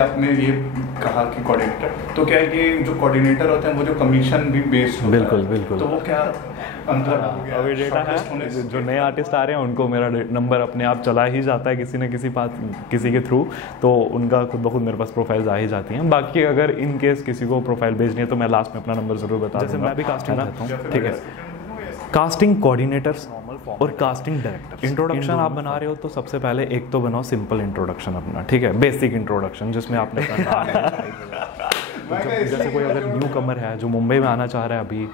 आपने ये कहा कि कोऑर्डिनेटर, तो क्या है कि जो कोऑर्डिनेटर होते हैं वो जो कमीशन भी बेस्ड होता बिल्कुल है, बिल्कुल। तो वो क्या अंतर हो गया? अभी डेटा है, जो नए आर्टिस्ट आ रहे हैं उनको मेरा नंबर अपने आप चला ही जाता है किसी न किसी बात किसी के थ्रू, तो उनका खुद ब खुद मेरे पास प्रोफाइल्स आ ही जाती हैं। बाकी अगर इन केस किसी को प्रोफाइल भेजनी है तो मैं लास्ट में अपना नंबर ज़रूर बता दूंगा। जैसे मैं भी कास्टिंग करता हूँ, ठीक है, कास्टिंग कोऑर्डिनेटर्स और कास्टिंग डायरेक्टर। इंट्रोडक्शन आप बना रहे हो तो सबसे पहले एक तो बनाओ सिंपल इंट्रोडक्शन अपना, ठीक है, बेसिक इंट्रोडक्शन जिसमें आपने अपना नाम जैसे कोई अगर न्यू कमर है जो मुंबई में आना चाह रहा है अभी,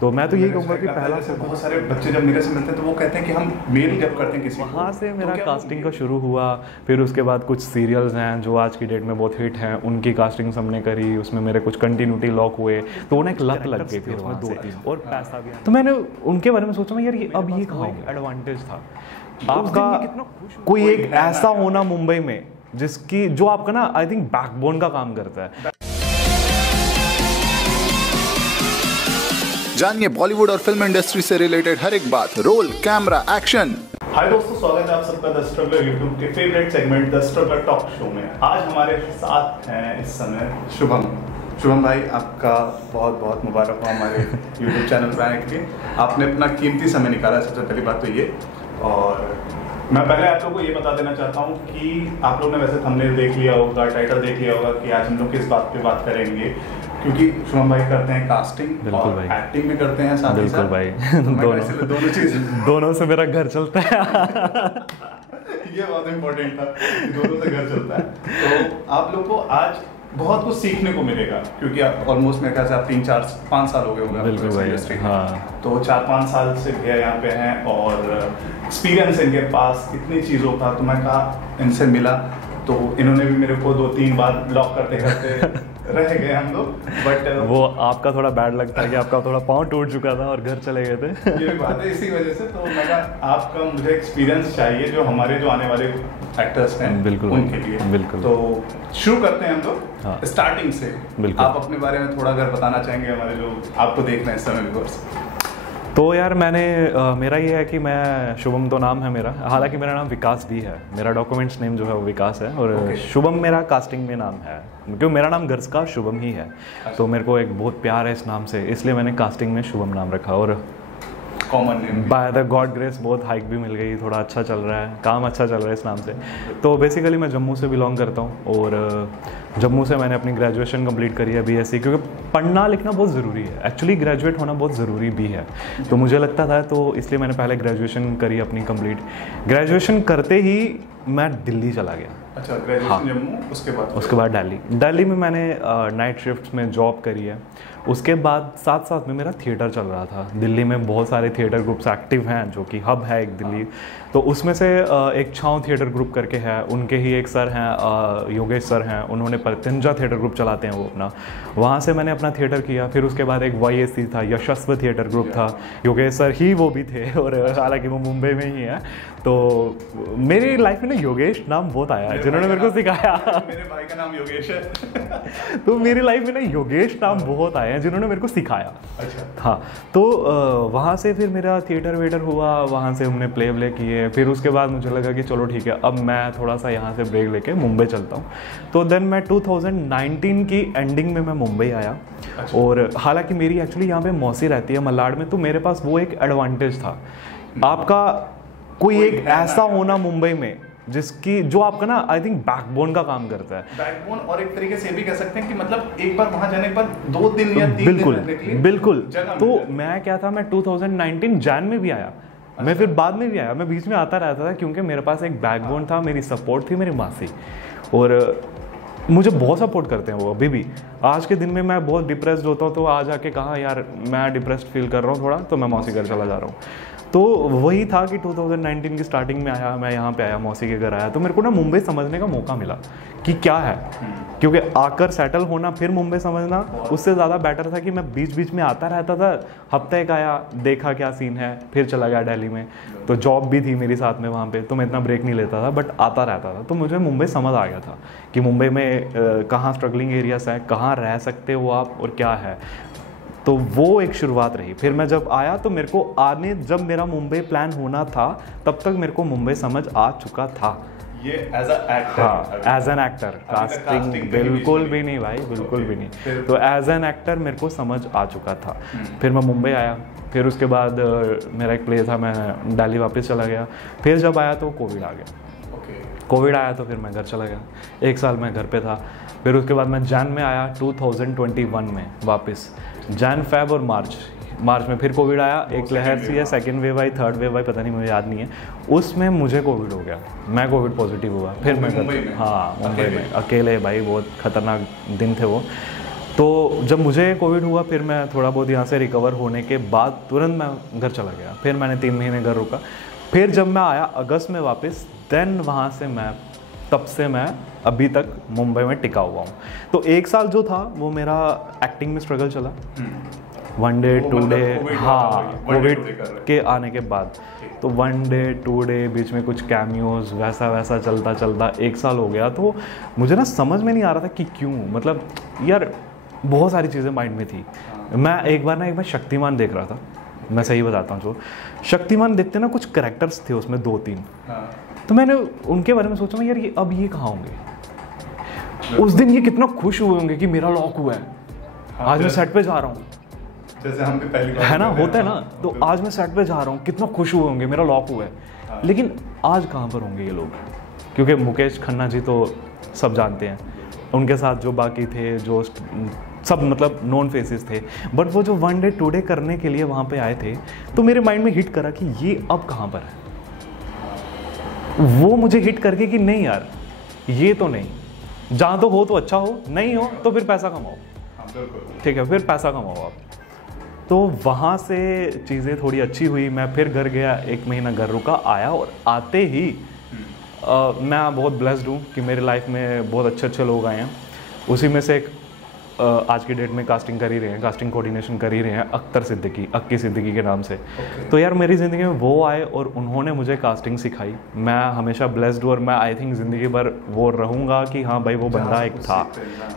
तो मैं तो यही कहूँगा कि पहला से बहुत सारे बच्चे जब मेरे से मिलते हैं तो वो कहते हैं कि हम मेल जब करते हैं किसी वहाँ से मेरा कास्टिंग का शुरू हुआ। फिर उसके बाद कुछ सीरियल्स हैं जो आज की डेट में बहुत हिट हैं, उनकी कास्टिंग हमने करी, उसमें मेरे कुछ कंटिन्यूटी लॉक हुए, तो उन्हें एक लत लग गई फिर वहाँ से, और पैसा भी। तो मैंने उनके बारे में सोचा यार ये अब ये कहाँ एडवांटेज था आपका, कोई एक ऐसा होना मुंबई में जिसकी जो आपका ना आई थिंक बैकबोन का काम करता है। जानिए बॉलीवुड और फिल्म इंडस्ट्री से रिलेटेड हर एक बात, रोल, कैमरा, एक्शन। हाय दोस्तों, स्वागत है आप सबका द स्ट्रगलर यूट्यूब के favourite segment the struggler talk show में। आज हमारे साथ हैं इस समय शुभम भाई, आपका बहुत बहुत मुबारक हो हमारे यूट्यूब चैनल पर आने के लिए। आपने अपना कीमती समय निकाला, सबसे पहली बात तो ये। और मैं पहले आप लोगों को ये बता देना चाहता हूँ कि आप लोगों ने वैसे थंबनेल देख लिया होगा, टाइटल देख लिया होगा कि आज हम लोग किस बात पे बात करेंगे, क्योंकि शुभम भाई करते हैं कास्टिंग और एक्टिंग में करते हैं साथ ही साथ। भाई तो दोनों चीज दोनों से मेरा घर चलता है। ये बहुत इम्पोर्टेंट था, दोनों से घर चलता है। तो आप लोग को आज बहुत कुछ सीखने को मिलेगा, क्योंकि आप ऑलमोस्ट मेरे ख्याल से आप 3-4-5 साल हो गए होंगे इंडस्ट्री में। हाँ। तो 4-5 साल से भैया यहाँ पे हैं और एक्सपीरियंस इनके पास इतनी चीज़ों का। तो मैं कहा इनसे मिला तो इन्होंने भी मेरे को 2-3 बार ब्लॉक करते करते रह गए हम लोग। बट वो आपका थोड़ा बैड लगता है कि आपका थोड़ा पाँव टूट चुका था और घर चले गए थे। ये बात है, इसी वजह से तो मैं कहा आपका मुझे एक्सपीरियंस चाहिए जो हमारे जो आने वाले एक्टर्स हैं बिल्कुल उनके लिए। बिल्कुल। तो शुरू करते हैं हम लोग। हाँ। स्टार्टिंग से बिल्कुल। आप अपने बारे में थोड़ा अगर बताना चाहेंगे हमारे जो आपको देख रहे हैं इस समय व्यूअर्स। तो यार मेरा ये है कि मैं शुभम तो नाम है मेरा, हालांकि मेरा नाम विकास भी है, मेरा डॉक्यूमेंट्स नेम जो है वो विकास है, और शुभम मेरा कास्टिंग में नाम है क्योंकि मेरा नाम गर्स का शुभम ही है। तो मेरे को एक बहुत प्यार है इस नाम से, इसलिए मैंने कास्टिंग में शुभम नाम रखा। और common name by the God grace बहुत हाइक भी मिल गई, थोड़ा अच्छा चल रहा है, काम अच्छा चल रहा है इस नाम से। तो बेसिकली मैं जम्मू से बिलोंग करता हूँ और जम्मू से मैंने अपनी ग्रेजुएशन कंप्लीट करी है, बीएससी, क्योंकि पढ़ना लिखना बहुत ज़रूरी है, एक्चुअली ग्रेजुएट होना बहुत ज़रूरी भी है। तो मुझे लगता था, तो इसलिए मैंने पहले ग्रेजुएशन करी अपनी कंप्लीट। ग्रेजुएशन करते ही मैं दिल्ली चला गया। अच्छा, ग्रेजुएशन जम्मू, उसके बाद दिल्ली में मैंने नाइट शिफ्ट में जॉब करी है। उसके बाद साथ साथ में मेरा थिएटर चल रहा था। दिल्ली में बहुत सारे थिएटर ग्रुप्स एक्टिव हैं जो कि हब है एक दिल्ली। तो उसमें से एक छाँव थिएटर ग्रुप करके है, उनके ही एक सर हैं योगेश सर हैं, उन्होंने प्रत्यंजा थिएटर ग्रुप चलाते हैं वो अपना, वहाँ से मैंने अपना थिएटर किया। फिर उसके बाद एक YAC था, यशस्व थिएटर ग्रुप था, योगेश सर ही वो भी थे, और हालांकि वो मुंबई में ही है। तो मेरी लाइफ में ना योगेश नाम बहुत आया है जिन्होंने मेरे को सिखाया। मेरे भाई का नाम योगेश है। तो मेरी लाइफ में ना योगेश नाम बहुत आए हैं जिन्होंने मेरे को सिखाया। अच्छा। हाँ, तो वहाँ से फिर मेरा थिएटर वेटर हुआ, वहाँ से हमने प्ले किए। फिर उसके बाद मुझे लगा कि चलो ठीक है, अब मैं थोड़ा सा यहाँ से ब्रेक लेके मुंबई चलता हूँ। तो देन मैं 2019 की एंडिंग में मैं मुंबई आया। अच्छा। और हालांकि मेरी एक्चुअली यहाँ पे मौसी रहती है मलाड में, तो मेरे पास वो एक एडवांटेज था, आपका कोई एक ऐसा होना मुंबई में जिसकी जो आपका ना आई थिंक बैकबोन का काम करता है। बैकबोन, और एक तरीके से भी कह सकते हैं कि मतलब एक बार वहां जाने पर 2 दिन या 3 बिल्कुल दिन रहने के लिए बिल्कुल। तो मैं क्या था, मैं 2019 जैन में भी आया। अच्छा। मैं फिर बाद में भी आया, मैं बीच में आता रहता था क्योंकि मेरे पास एक बैकबोन था, मेरी सपोर्ट थी मेरी मासी, और मुझे बहुत सपोर्ट करते हैं वो अभी भी। आज के दिन में मैं बहुत डिप्रेस्ड होता हूँ तो आज आके कहा यार मैं डिप्रेस्ड फील कर रहा हूँ थोड़ा, तो मैं मौसी घर चला जा रहा हूँ। तो वही था कि 2019 की स्टार्टिंग में आया, मैं यहाँ पे आया, मौसी के घर आया, तो मेरे को ना मुंबई समझने का मौका मिला कि क्या है, क्योंकि आकर सेटल होना फिर मुंबई समझना उससे ज़्यादा बेटर था कि मैं बीच बीच में आता रहता था। हफ्ते एक आया, देखा क्या सीन है, फिर चला गया दिल्ली में। तो जॉब भी थी मेरी साथ में वहाँ पे, तो मैं इतना ब्रेक नहीं लेता था, बट आता रहता था। तो मुझे मुंबई समझ आ गया था कि मुंबई में कहाँ स्ट्रगलिंग एरियाज हैं, कहाँ रह सकते हो आप और क्या है। तो वो एक शुरुआत रही। फिर मैं जब आया तो मेरे को जब मेरा मुंबई प्लान होना था तब तक मेरे को मुंबई समझ आ चुका था। ये एज अ एक्टर, हाँ एज एन एक्टर, कास्टिंग बिल्कुल भी नहीं भाई, बिल्कुल भी नहीं। तो एज एन एक्टर मेरे को समझ आ चुका था। फिर मैं मुंबई आया, फिर उसके बाद मेरा एक प्ले था, मैं दिल्ली वापस चला गया। फिर जब आया तो कोविड आ गया। कोविड आया तो फिर मैं घर चला गया, 1 साल मैं घर पे था। फिर उसके बाद मैं जैन में आया 2021 में वापस, जैन फेब और मार्च में फिर कोविड आया। एक लहर सी है, सेकेंड वेव आई, थर्ड वेव आई, पता नहीं, मुझे याद नहीं है। उसमें मुझे कोविड हो गया, मैं कोविड पॉजिटिव हुआ। फिर मैं हाँ मुंबई में अकेले, भाई बहुत खतरनाक दिन थे वो। तो जब मुझे कोविड हुआ, फिर मैं थोड़ा बहुत यहाँ से रिकवर होने के बाद तुरंत मैं घर चला गया। फिर मैंने 3 महीने घर रुका। फिर जब मैं आया अगस्त में वापस, देन वहाँ से तब से मैं अभी तक मुंबई में टिका हुआ हूँ। तो 1 साल जो था वो मेरा एक्टिंग में स्ट्रगल चला, 1 डे 2 डे, हाँ कोविड के आने के बाद। तो 1 डे 2 डे, बीच में कुछ कैमियोज, वैसा चलता 1 साल हो गया। तो मुझे ना समझ में नहीं आ रहा था कि क्यों, मतलब यार बहुत सारी चीज़ें माइंड में थी। मैं एक बार शक्तिमान देख रहा था, मैं सही बताता हूँ। जो शक्तिमान देखते ना, कुछ कैरेक्टर्स थे उसमें 2-3, तो मैंने उनके बारे में सोचा, मैं यार ये अब ये कहाँ होंगे। उस दिन ये कितना खुश हुए होंगे कि मेरा लॉक हुआ है, आज मैं सेट पे जा रहा हूँ, जैसे हम भी पहली बार है ना, होता है ना। तो आज मैं सेट पे जा रहा हूँ, कितना खुश हुए होंगे, मेरा लॉक हुआ है। लेकिन आज कहाँ पर होंगे ये लोग, क्योंकि मुकेश खन्ना जी तो सब जानते हैं, उनके साथ जो बाकी थे, जो सब मतलब नॉन फेसेस थे, बट वो जो 1 डे 2 डे करने के लिए वहाँ पे आए थे, तो मेरे माइंड में हिट करा कि ये अब कहाँ पर है। वो मुझे हिट करके कि नहीं यार, ये तो नहीं, जहाँ तो हो तो अच्छा हो, नहीं हो तो फिर पैसा कमाओ, ठीक है, फिर पैसा कमाओ आप। तो वहाँ से चीज़ें थोड़ी अच्छी हुई। मैं फिर घर गया, 1 महीना घर रुका, आया, और आते ही मैं बहुत ब्लेस्ड हूँ कि मेरे लाइफ में बहुत अच्छे लोग आए हैं। उसी में से एक आज की डेट में कास्टिंग कर ही रहे हैं, कास्टिंग कोऑर्डिनेशन कर ही रहे हैं, अक्की सिद्दीकी के नाम से। तो यार मेरी ज़िंदगी में वो आए और उन्होंने मुझे कास्टिंग सिखाई। मैं हमेशा ब्लेस्ड हूँ, और मैं आई थिंक ज़िंदगी भर वो रहूँगा कि हाँ भाई वो बंदा एक था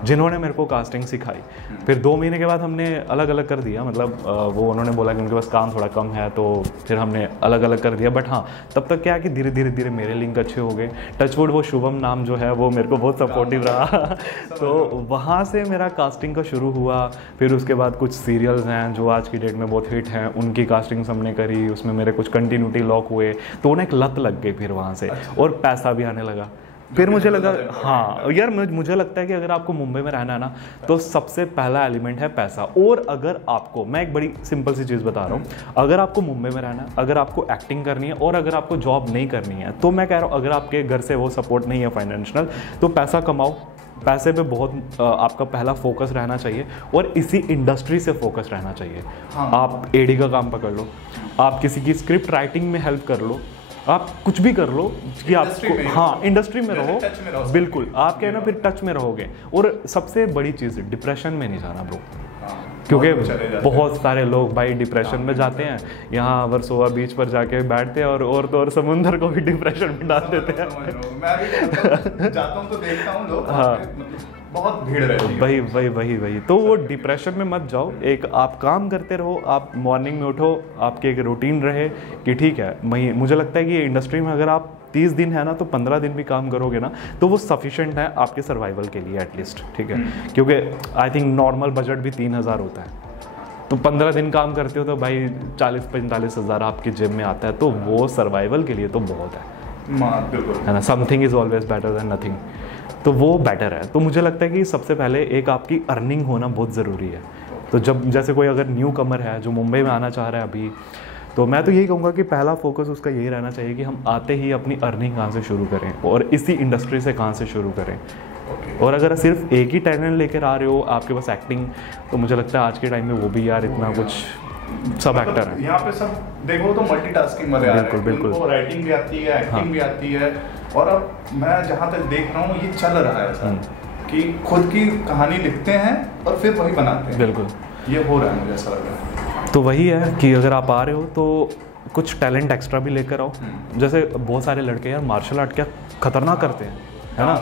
जिन्होंने मेरे को कास्टिंग सिखाई। फिर 2 महीने के बाद हमने अलग अलग कर दिया, मतलब वो उन्होंने बोला कि उनके पास काम थोड़ा कम है, तो फिर हमने अलग अलग कर दिया। बट हाँ, तब तक क्या कि धीरे धीरे मेरे लिंक अच्छे हो गए। टचवुड वो शुभम नाम जो है वो मेरे को बहुत सपोर्टिव रहा। तो वहाँ से मेरा कास्टिंग का शुरू हुआ। फिर उसके बाद कुछ सीरियल्स हैं जो आज की डेट में बहुत हिट हैं, उनकी कास्टिंग हमने करी, उसमें मेरे कुछ कंटिन्यूटी लॉक हुए, तो उन्हें एक लत लग गई फिर वहाँ से, और पैसा भी आने लगा। फिर मुझे लगा हाँ यार, मुझे लगता है कि अगर आपको मुंबई में रहना है ना, तो सबसे पहला एलिमेंट है पैसा। और अगर आपको, मैं एक बड़ी सिंपल सी चीज़ बता रहा हूँ, अगर आपको मुंबई में रहना है, अगर आपको एक्टिंग करनी है, और अगर आपको जॉब नहीं करनी है, तो मैं कह रहा हूँ अगर आपके घर से वो सपोर्ट नहीं है फाइनेंशियल, तो पैसा कमाओ। पैसे पे बहुत आपका पहला फोकस रहना चाहिए, और इसी इंडस्ट्री से फोकस रहना चाहिए। आप एडी का काम पकड़ लो, आप किसी की स्क्रिप्ट राइटिंग में हेल्प कर लो, आप कुछ भी कर लो कि आपको, हाँ इंडस्ट्री में रहो, बिल्कुल आप क्या है ना, फिर टच में रहोगे। और सबसे बड़ी चीज़, डिप्रेशन में नहीं जाना ब्रो, क्योंकि बहुत सारे लोग भाई डिप्रेशन में जाते हैं। यहाँ वर्सोवा बीच पर जाके बैठते हैं, और तो और समुंदर को भी डिप्रेशन में डाल देते हैं। मैं भी जाता हूँ तो देखता हूँ लोग, हाँ बहुत भीड़ रहती है। वही तो वो डिप्रेशन में मत जाओ। एक आप काम करते रहो, आप मॉर्निंग में उठो, आपकी एक रूटीन रहे कि ठीक है। मुझे लगता है कि ये इंडस्ट्री में अगर आप 30 दिन है ना, तो 15 दिन भी काम करोगे ना, तो वो सफिशिएंट है आपके सर्वाइवल के लिए एटलीस्ट, ठीक है। क्योंकि आई थिंक नॉर्मल बजट भी 3000 होता है, तो 15 दिन काम करते हो तो भाई 40-45 हज़ार आपकी जेब में आता है, तो वो सर्वाइवल के लिए तो बहुत है ना। Something is always better than nothing, तो वो बेटर है। तो मुझे लगता है कि सबसे पहले एक आपकी अर्निंग होना बहुत ज़रूरी है। तो जब जैसे कोई अगर न्यू कमर है जो मुंबई में आना चाह रहा है अभी, तो मैं तो यही कहूँगा कि पहला फोकस उसका यही रहना चाहिए कि हम आते ही अपनी अर्निंग कहाँ से शुरू करें, और इसी इंडस्ट्री से कहाँ से शुरू करें। और अगर सिर्फ एक ही टैलेंट लेकर आ रहे हो, आपके पास एक्टिंग, तो मुझे लगता है आज के टाइम में वो भी यार इतना कुछ, सब एक्टर है यहाँ पे, सब देखो तो मल्टीटास्किंग वाले आ रहे हैं, उनको राइटिंग भी आती है, एक्टिंग भी आती है। और अब मैं जहाँ तक देख रहा हूँ ये चल रहा है ऐसा कि खुद की कहानी लिखते हैं और फिर वही बनाते हैं। बिल्कुल, ये हो रहा है, मुझे ऐसा लग रहा है। तो वही है कि अगर आप आ रहे हो तो कुछ टैलेंट एक्स्ट्रा भी लेकर आओ। जैसे बहुत सारे लड़के यार मार्शल आर्ट क्या खतरनाक करते हैं, है ना।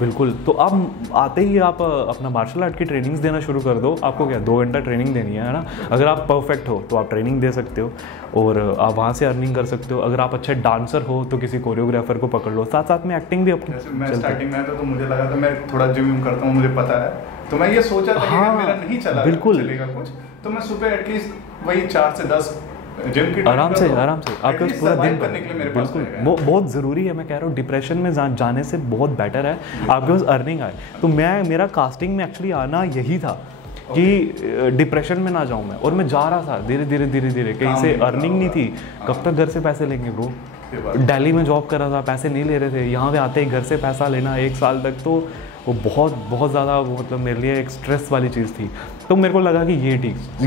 बिल्कुल, तो आप आते ही आप अपना मार्शल आर्ट की ट्रेनिंग्स देना शुरू कर दो। आपको क्या 2 घंटा ट्रेनिंग देनी है ना। अगर आप परफेक्ट हो तो आप ट्रेनिंग दे सकते हो और आप वहाँ से अर्निंग कर सकते हो। अगर आप अच्छे डांसर हो तो किसी कोरियोग्राफर को पकड़ लो, साथ साथ में एक्टिंग भी अपनी। जैसे मैं स्टार्टिंग में तो मुझे लगा था मैं थोड़ा जिम करता हूँ, मुझे पता है, तो मैं ये सोचा था कि मेरा नहीं चला चलेगा कुछ, तो मैं सुबह एटलीस्ट वही 4 से 10 जिम की आराम से आपके उस पूरा दिन करने के लिए मेरे पास बिल्कुल वो बहुत ज़रूरी है। मैं कह रहा हूँ डिप्रेशन में जाने से बहुत बेटर है आपके पास अर्निंग आए। तो मेरा कास्टिंग में एक्चुअली आना यही था कि डिप्रेशन में ना जाऊँ मैं, और मैं जा रहा था धीरे धीरे कहीं से अर्निंग नहीं थी। कब तक घर से पैसे लेंगे ब्रो। दिल्ली में जॉब कर रहा था, पैसे नहीं ले रहे थे, यहाँ पे आते ही घर से पैसा लेना 1 साल तक, तो वो बहुत ज़्यादा मतलब मेरे लिए एक स्ट्रेस वाली चीज़ थी। तो मेरे को लगा कि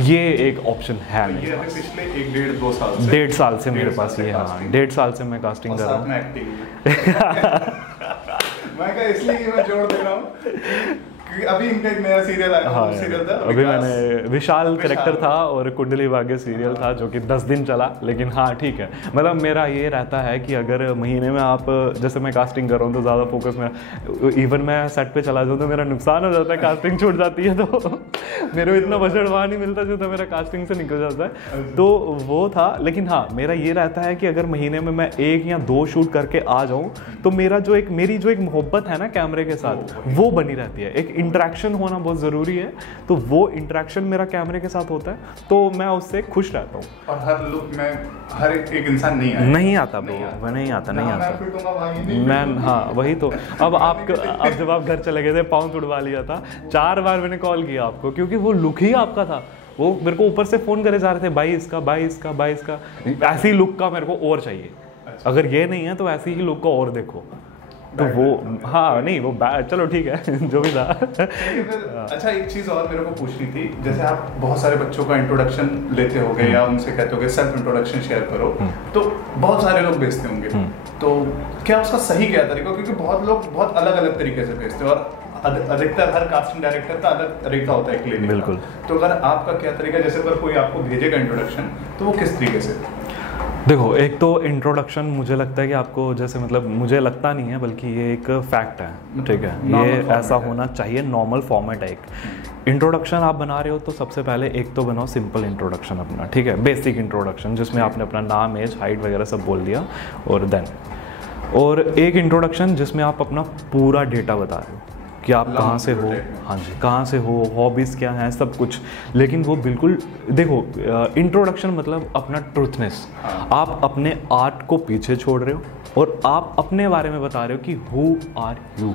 ये एक ऑप्शन है। ये अभी पिछले 1-1.5-2 साल से 1.5 साल से मेरे पास ये, हाँ 1.5 साल से मैं कास्टिंग कर रहा हूँ। मैं क्या इसलिए मैं जोड़ दे रहा हूँ क्योंकि अभी इनका एक नया सीरियल आया, हाँ, सीरियल था अभी मैंने विशाल कैरेक्टर था और कुंडली भाग्य सीरियल था जो कि 10 दिन चला, लेकिन हाँ ठीक है। मतलब मेरा ये रहता है कि अगर महीने में आप, जैसे मैं कास्टिंग कर रहा हूँ तो ज़्यादा फोकस मेरा, इवन मैं सेट पे चला जाऊँ तो मेरा नुकसान हो जाता है, कास्टिंग छूट जाती है, तो मेरे को इतना बजट वहाँ नहीं मिलता जो तो मेरा कास्टिंग से निकल जाता है, तो वो था। लेकिन हाँ मेरा ये रहता है कि अगर महीने में मैं 1 या 2 शूट करके आ जाऊँ तो मेरी जो एक मोहब्बत है ना कैमरे के साथ, वो बनी रहती है। एक इंटरेक्शन होना बहुत ज़रूरी है, तो वो इंटरेक्शन मेरा कैमरे के साथ होता है, तो मैं उससे खुश रहता हूँ। और हर लुक में हर एक इंसान नहीं आता ब्रो, वह नहीं आता मैं हाँ वही तो। अब जब आप घर चले गए थे, पाँव तुड़वा लिया था, 4 बार मैंने कॉल किया आपको, क्योंकि वो लुक ही आपका था। वो मेरे को ऊपर से फ़ोन करे जा रहे थे, भाई इसका ऐसी लुक का मेरे को और चाहिए। अगर ये नहीं है तो ऐसी ही लुक का और देखो, तो वो हाँ नहीं वो चलो ठीक है जो भी था। अच्छा एक चीज़ और मेरे को पूछनी थी, जैसे आप बहुत सारे बच्चों का इंट्रोडक्शन लेते होगे या उनसे कहते होगे सेल्फ इंट्रोडक्शन शेयर करो, तो बहुत सारे लोग भेजते होंगे, तो क्या उसका सही क्या तरीका, क्योंकि बहुत लोग बहुत अलग अलग तरीके से भेजते हैं और अधिकतर हर कास्टिंग डायरेक्टर का अलग तरीका होता है एक लेने का। तो अगर आपका क्या तरीका, जैसे अगर कोई आपको भेजेगा इंट्रोडक्शन तो वो किस तरीके से? देखो, एक तो इंट्रोडक्शन मुझे लगता है कि आपको, जैसे मतलब मुझे लगता नहीं है बल्कि ये एक फैक्ट है, ठीक है, ये ऐसा होना चाहिए, नॉर्मल फॉर्मेट है। एक इंट्रोडक्शन आप बना रहे हो तो सबसे पहले एक तो बनाओ सिंपल इंट्रोडक्शन अपना, ठीक है, बेसिक इंट्रोडक्शन जिसमें आपने अपना नाम, एज, हाइट वगैरह सब बोल दिया, और एक इंट्रोडक्शन जिसमें आप अपना पूरा डेटा बता रहे हो कि आप कहाँ से हो, हाँ जी, कहाँ से हो, हॉबीज़ क्या हैं, सब कुछ। लेकिन वो बिल्कुल, देखो इंट्रोडक्शन मतलब अपना ट्रूथनेस, आप अपने आर्ट को पीछे छोड़ रहे हो और आप अपने बारे में बता रहे हो कि हु आर यू,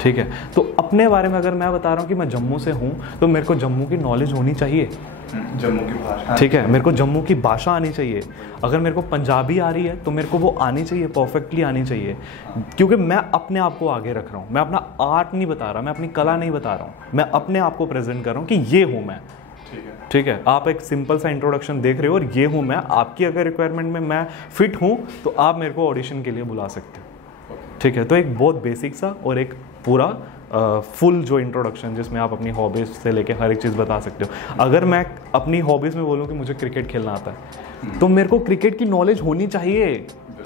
ठीक है। तो अपने बारे में अगर मैं बता रहा हूँ कि मैं जम्मू से हूँ तो मेरे को जम्मू की नॉलेज होनी चाहिए, जम्मू की भाषा, ठीक है, मेरे को जम्मू की भाषा आनी चाहिए। अगर मेरे को पंजाबी आ रही है तो मेरे को वो आनी चाहिए, परफेक्टली आनी चाहिए, क्योंकि मैं अपने आप को आगे रख रहा हूँ, मैं अपना आर्ट नहीं बता रहा, मैं अपनी कला नहीं बता रहा हूँ, मैं अपने आप को प्रेजेंट कर रहा हूँ कि ये हूँ मैं, ठीक है। आप एक सिंपल सा इंट्रोडक्शन देख रहे हो और ये हूँ मैं, आपकी अगर रिक्वायरमेंट में मैं फिट हूँ तो आप मेरे को ऑडिशन के लिए बुला सकते हो, ठीक है। तो एक बहुत बेसिक सा और एक पूरा फुल जो इंट्रोडक्शन जिसमें आप अपनी हॉबीज़ से लेके हर एक चीज़ बता सकते हो। अगर मैं अपनी हॉबीज़ में बोलूँ कि मुझे क्रिकेट खेलना आता है तो मेरे को क्रिकेट की नॉलेज होनी चाहिए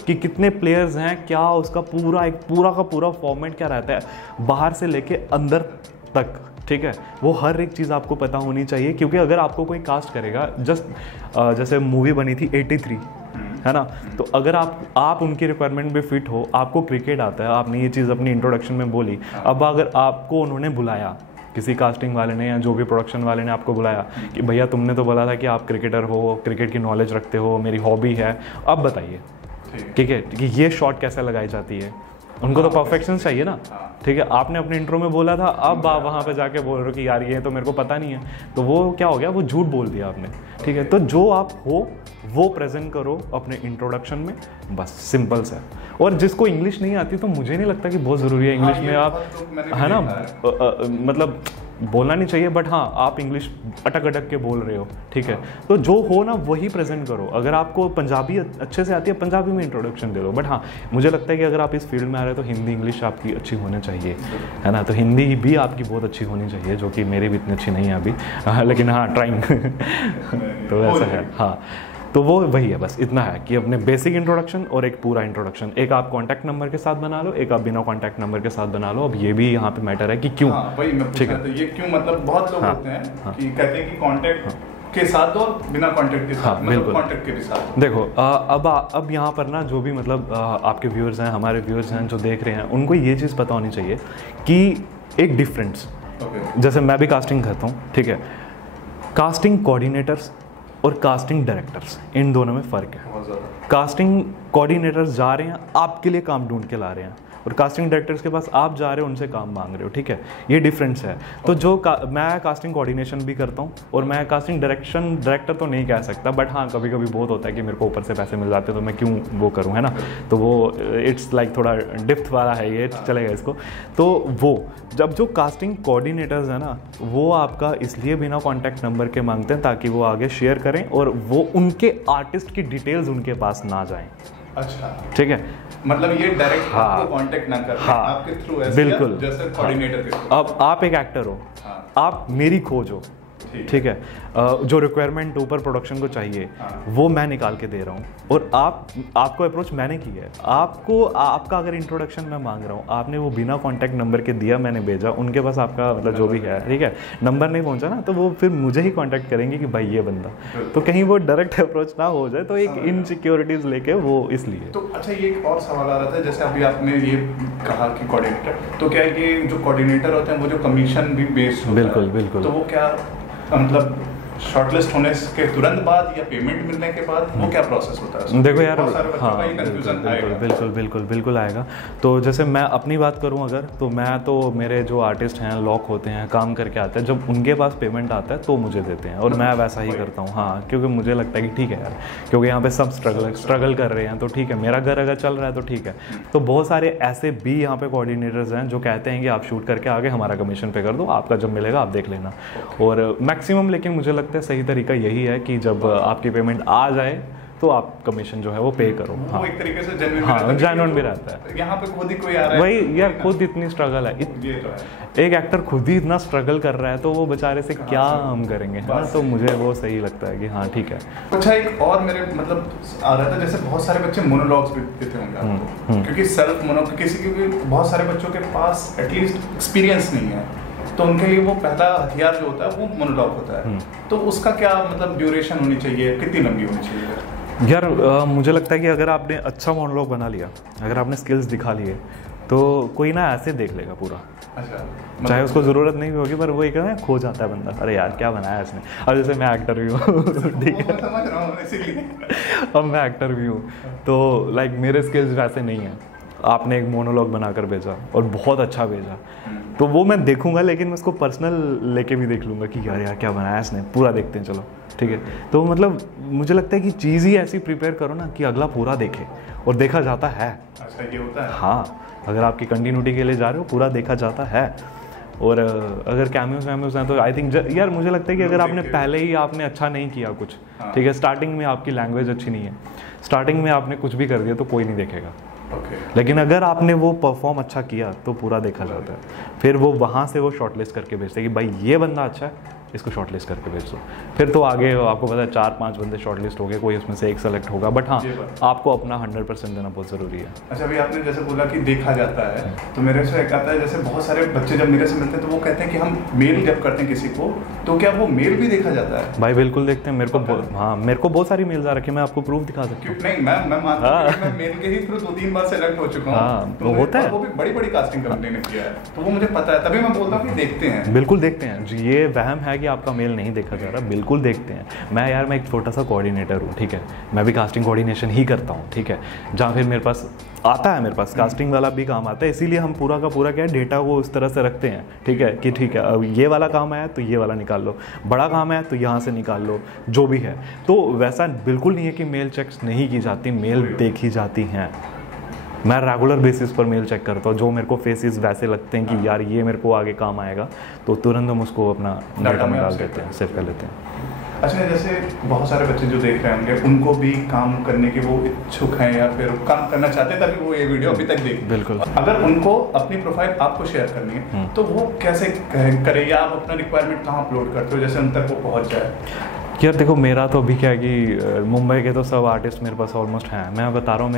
कि कितने प्लेयर्स हैं, क्या उसका पूरा का पूरा फॉर्मेट क्या रहता है बाहर से लेके अंदर तक, ठीक है, वो हर एक चीज़ आपको पता होनी चाहिए। क्योंकि अगर आपको कोई कास्ट करेगा, जैसे मूवी बनी थी 83, है ना, तो अगर आप उनकी रिक्वायरमेंट में फिट हो, आपको क्रिकेट आता है, आपने ये चीज़ अपनी इंट्रोडक्शन में बोली, अब अगर आपको उन्होंने बुलाया, किसी कास्टिंग वाले ने या जो भी प्रोडक्शन वाले ने आपको बुलाया कि भैया तुमने तो बोला था कि आप क्रिकेटर हो, क्रिकेट की नॉलेज रखते हो, मेरी हॉबी है, अब बताइए, ठीक है, कि ये शॉट कैसे लगाई जाती है। उनको तो परफेक्शन चाहिए ना, ठीक है। आपने अपने इंट्रो में बोला था, अब आप वहाँ पे जाके बोल रहे हो कि यार ये तो मेरे को पता नहीं है, तो वो क्या हो गया, वो झूठ बोल दिया आपने, ठीक है। तो जो आप हो वो प्रेजेंट करो अपने इंट्रोडक्शन में, बस सिंपल सा। और जिसको इंग्लिश नहीं आती तो मुझे नहीं लगता कि बहुत ज़रूरी है इंग्लिश में आप, है ना, मतलब बोलना नहीं चाहिए, बट हाँ आप इंग्लिश अटक के बोल रहे हो, ठीक है, तो जो हो ना वही प्रेजेंट करो। अगर आपको पंजाबी अच्छे से आती है, पंजाबी में इंट्रोडक्शन दे दो, बट हाँ मुझे लगता है कि अगर आप इस फील्ड में आ रहे हो तो हिंदी इंग्लिश आपकी अच्छी होनी चाहिए, है ना, तो हिंदी भी आपकी बहुत अच्छी होनी चाहिए, जो कि मेरी भी इतनी अच्छी नहीं है अभी, लेकिन हाँ ट्राइंग तो ऐसा है। हाँ, तो वो वही है, बस इतना है कि अपने बेसिक इंट्रोडक्शन और एक पूरा इंट्रोडक्शन, एक आप कॉन्टैक्ट नंबर के साथ बना लो, एक आप बिना कॉन्टैक्ट नंबर के साथ बना लो। अब ये भी यहाँ पे मैटर है कि क्यों। वही मैं पूछ रहा था, ये क्यों, मतलब बहुत लोग होते हैं कि कहते हैं कि कॉन्टैक्ट के साथ और बिना कॉन्टैक्ट के साथ, मतलब कॉन्टैक्ट के भी साथ। देखो अब यहाँ पर ना जो भी मतलब आपके व्यूअर्स हैं, हमारे व्यूअर्स हैं जो देख रहे हैं, उनको ये चीज़ पता होनी चाहिए कि एक डिफरेंस, जैसे मैं भी कास्टिंग करता हूँ, ठीक है, कास्टिंग कोऑर्डिनेटर्स और कास्टिंग डायरेक्टर्स, इन दोनों में फ़र्क है। कास्टिंग कोऑर्डिनेटर्स जा रहे हैं, आपके लिए काम ढूंढ के ला रहे हैं, और कास्टिंग डायरेक्टर्स के पास आप जा रहे हो, उनसे काम मांग रहे हो, ठीक है, ये डिफरेंस है। तो जो मैं कास्टिंग कोऑर्डिनेशन भी करता हूँ और मैं कास्टिंग डायरेक्टर तो नहीं कह सकता, बट हाँ कभी कभी बहुत होता है कि मेरे को ऊपर से पैसे मिल जाते हैं तो मैं क्यों वो करूँ, है ना। तो वो इट्स लाइक थोड़ा डिप्थ वाला है, ये चलेगा इसको। तो वो जब जो कास्टिंग कोऑर्डिनेटर्स है ना, वो आपका इसलिए बिना कॉन्टैक्ट नंबर के मांगते हैं ताकि वो आगे शेयर करें और वो उनके आर्टिस्ट की डिटेल्स उनके पास ना जाएं। अच्छा, ठीक है, मतलब ये डायरेक्ट आपको कांटेक्ट ना कर, आपके थ्रू ऐसे, बिल्कुल, जैसे कोऑर्डिनेटर के थ्रू। अब आप एक एक्टर हो, आप मेरी खोज हो, ठीक है, जो रिक्वायरमेंट ऊपर प्रोडक्शन को चाहिए वो मैं निकाल के दे रहा हूँ, और आपको अप्रोच मैंने की है, आपका अगर इंट्रोडक्शन मैं मांग रहा हूँ, आपने वो बिना कॉन्टैक्ट नंबर के दिया, मैंने भेजा, उनके पास आपका मतलब जो भी है, ठीक है, नंबर नहीं पहुँचा ना, तो वो फिर मुझे ही कॉन्टैक्ट करेंगे कि भाई ये बंदा, तो कहीं वो डायरेक्ट अप्रोच ना हो जाए, तो एक इनसिक्योरिटीज लेके वो इसलिए। तो अच्छा, ये एक और सवाल आ रहा था, जैसे अभी आपने ये कहा कि कोऑर्डिनेटर, तो क्या है कि जो कोऑर्डिनेटर होते हैं वो जो कमीशन भी बेस्ड होता है, बिल्कुल बिल्कुल, तो वो क्या मतलब शॉर्टलिस्ट होने के तुरंत बाद या पेमेंट मिलने के बाद वो क्या प्रोसेस होता है? देखो यार, हाँ बिल्कुल आएगा। तो जैसे मैं अपनी बात करूं अगर, तो मैं तो मेरे जो आर्टिस्ट हैं, लॉक होते हैं, काम करके आते हैं, जब उनके पास पेमेंट आता है तो मुझे देते हैं, और मैं वैसा ही करता हूँ। हाँ, क्योंकि मुझे लगता है कि ठीक है यार, क्योंकि यहाँ पे सब स्ट्रगल कर रहे हैं, तो ठीक है, मेरा घर अगर चल रहा है तो ठीक है। तो बहुत सारे ऐसे भी यहाँ पे कोऑर्डिनेटर्स हैं जो कहते हैं कि आप शूट करके आगे हमारा कमीशन पे कर दो, आपका जब मिलेगा आप देख लेना। और मैक्सिमम, लेकिन मुझे लगता है सही तरीका यही है कि जब आपकी पेमेंट आ जाए तो आप कमीशन जो है वो पे करो। वो एक तरीके से जेन्युइन भी रहता है। यहाँ पे खुद ही कोई आ रहा है, वही यार, खुद इतनी स्ट्रगल है, एक एक्टर खुद ही इतना स्ट्रगल कर रहा है, तो वो बेचारे से क्या हम करेंगे, है ना। तो मुझे वो सही लगता है कि हाँ ठीक है। अच्छा, एक और मेरे मतलब आ रहा था, जैसे बहुत सारे बच्चे मोनोलॉग्स भी देते होंगे आपको, क्योंकि सेल्फ मोनोलॉग किसी की भी, बहुत सारे बच्चों के पास एटलीस्ट एक्सपीरियंस नहीं है, तो उनके लिए वो पहला हथियार जो होता है वो मोनोलॉग होता है। तो उसका क्या मतलब ड्यूरेशन होनी चाहिए, कितनी लंबी होनी चाहिए? यार मुझे लगता है कि अगर आपने अच्छा मोनोलॉग बना लिया, अगर आपने स्किल्स दिखा लिए, तो कोई ना ऐसे देख लेगा पूरा। अच्छा, चाहे उसको ज़रूरत नहीं भी होगी, पर वो एक ना खो जाता है बंदा, अरे यार क्या बनाया इसने। अब जैसे मैं एक्टर भी हूँ, ठीक है, समझ रहा हूँ इसीलिए। अब मैं एक्टर भी हूँ, तो लाइक मेरे स्किल्स वैसे नहीं हैं, आपने एक मोनोलॉग बनाकर भेजा और बहुत अच्छा भेजा, तो वो मैं देखूंगा, लेकिन मैं उसको पर्सनल लेके भी देख लूँगा कि यार क्या बनाया इसने, पूरा देखते हैं चलो, ठीक है। तो मतलब मुझे लगता है कि चीज़ ही ऐसी प्रिपेयर करो ना कि अगला पूरा देखे, और देखा जाता है। अच्छा, ये होता है। हाँ, अगर आपकी कंटिन्यूटी के लिए जा रहे हो, पूरा देखा जाता है। और अगर कैमियोज वैमियोज हैं तो आई थिंक यार मुझे लगता है कि अगर आपने पहले ही आपने अच्छा नहीं किया कुछ, ठीक है, स्टार्टिंग में आपकी लैंग्वेज अच्छी नहीं है, स्टार्टिंग में आपने कुछ भी कर दिया, तो कोई नहीं देखेगा। लेकिन अगर आपने वो परफॉर्म अच्छा किया तो पूरा देखा जाता है, फिर वो वहाँ से वो शॉर्टलिस्ट करके भेजते हैं कि भाई ये बंदा अच्छा है, इसको शॉर्टलिस्ट करके भेज दो। फिर तो आगे आपको पता है 4-5 बंदे शॉर्टलिस्ट हो गए, कोई उसमें से एक सेलेक्ट होगा, बट हाँ आपको अपना 100% देना बहुत ज़रूरी है। अच्छा, अभी आपने जैसे बोला कि देखा जाता है, तो मेरे से एक आता है, जैसे बहुत सारे बच्चे जब मेरे से मिलते हैं तो वो कहते हैं कि हम मेल जब करते हैं किसी को, तो क्या वो मेल भी देखा जाता है? भाई बिल्कुल देखते हैं, मेरे को बहुत सारी मेल्स आ रखी है, मैं आपको प्रूफ दिखा सकता हूँ। नहीं, मैं मानता हूँ कि मैं मेल के ही थ्रू 2-3 बार सेलेक्ट हो चुका हूँ, वो होता है, वो भी बड़ी कास्टिंग कंपनी ने किया है, तो वो मुझे पता है, तभी मैं बोलता हूँ कि देखते हैं। बिल्कुल देखते हैं जी, ये वहम है कि आपका मेल नहीं देखा जा रहा, बिल्कुल देखते हैं। मैं एक छोटा सा कोऑर्डिनेटर हूँ, ठीक है, मैं भी कास्टिंग कोऑर्डिनेशन ही करता हूँ, ठीक है, जहाँ फिर मेरे पास आता है, मेरे पास कास्टिंग वाला भी काम आता है, इसीलिए हम पूरा का पूरा क्या है डेटा को उस तरह से रखते हैं, ठीक है, कि ठीक है अब ये वाला काम आया तो ये वाला निकाल लो, बड़ा काम है तो यहाँ से निकाल लो, जो भी है। तो वैसा बिल्कुल नहीं है कि मेल चेक्स नहीं की जाती, मेल देखी जाती हैं। मैं रेगुलर बेसिस पर मेल चेक करता हूँ, जो मेरे को फेसेस वैसे लगते हैं कि यार ये मेरे को आगे काम आएगा, तो तुरंत हम उसको अपना डाटा में डाल देते हैं, सेव कर लेते हैं। अच्छा, जैसे बहुत सारे बच्चे जो देख रहे होंगे, उनको भी काम करने के वो इच्छुक हैं या फिर काम करना चाहते हैं, तभी वो ये वीडियो अभी तक देख। बिल्कुल, अगर उनको अपनी प्रोफाइल आपको शेयर करनी है तो वो कैसे करें, या आप अपना रिक्वायरमेंट कहाँ अपलोड करते हो जैसे उन तक वो पहुँच जाए? यार देखो मेरा तो अभी क्या है कि मुंबई के तो सब आर्टिस्ट मेरे पास ऑलमोस्ट हैं। मैं बता रहा हूँ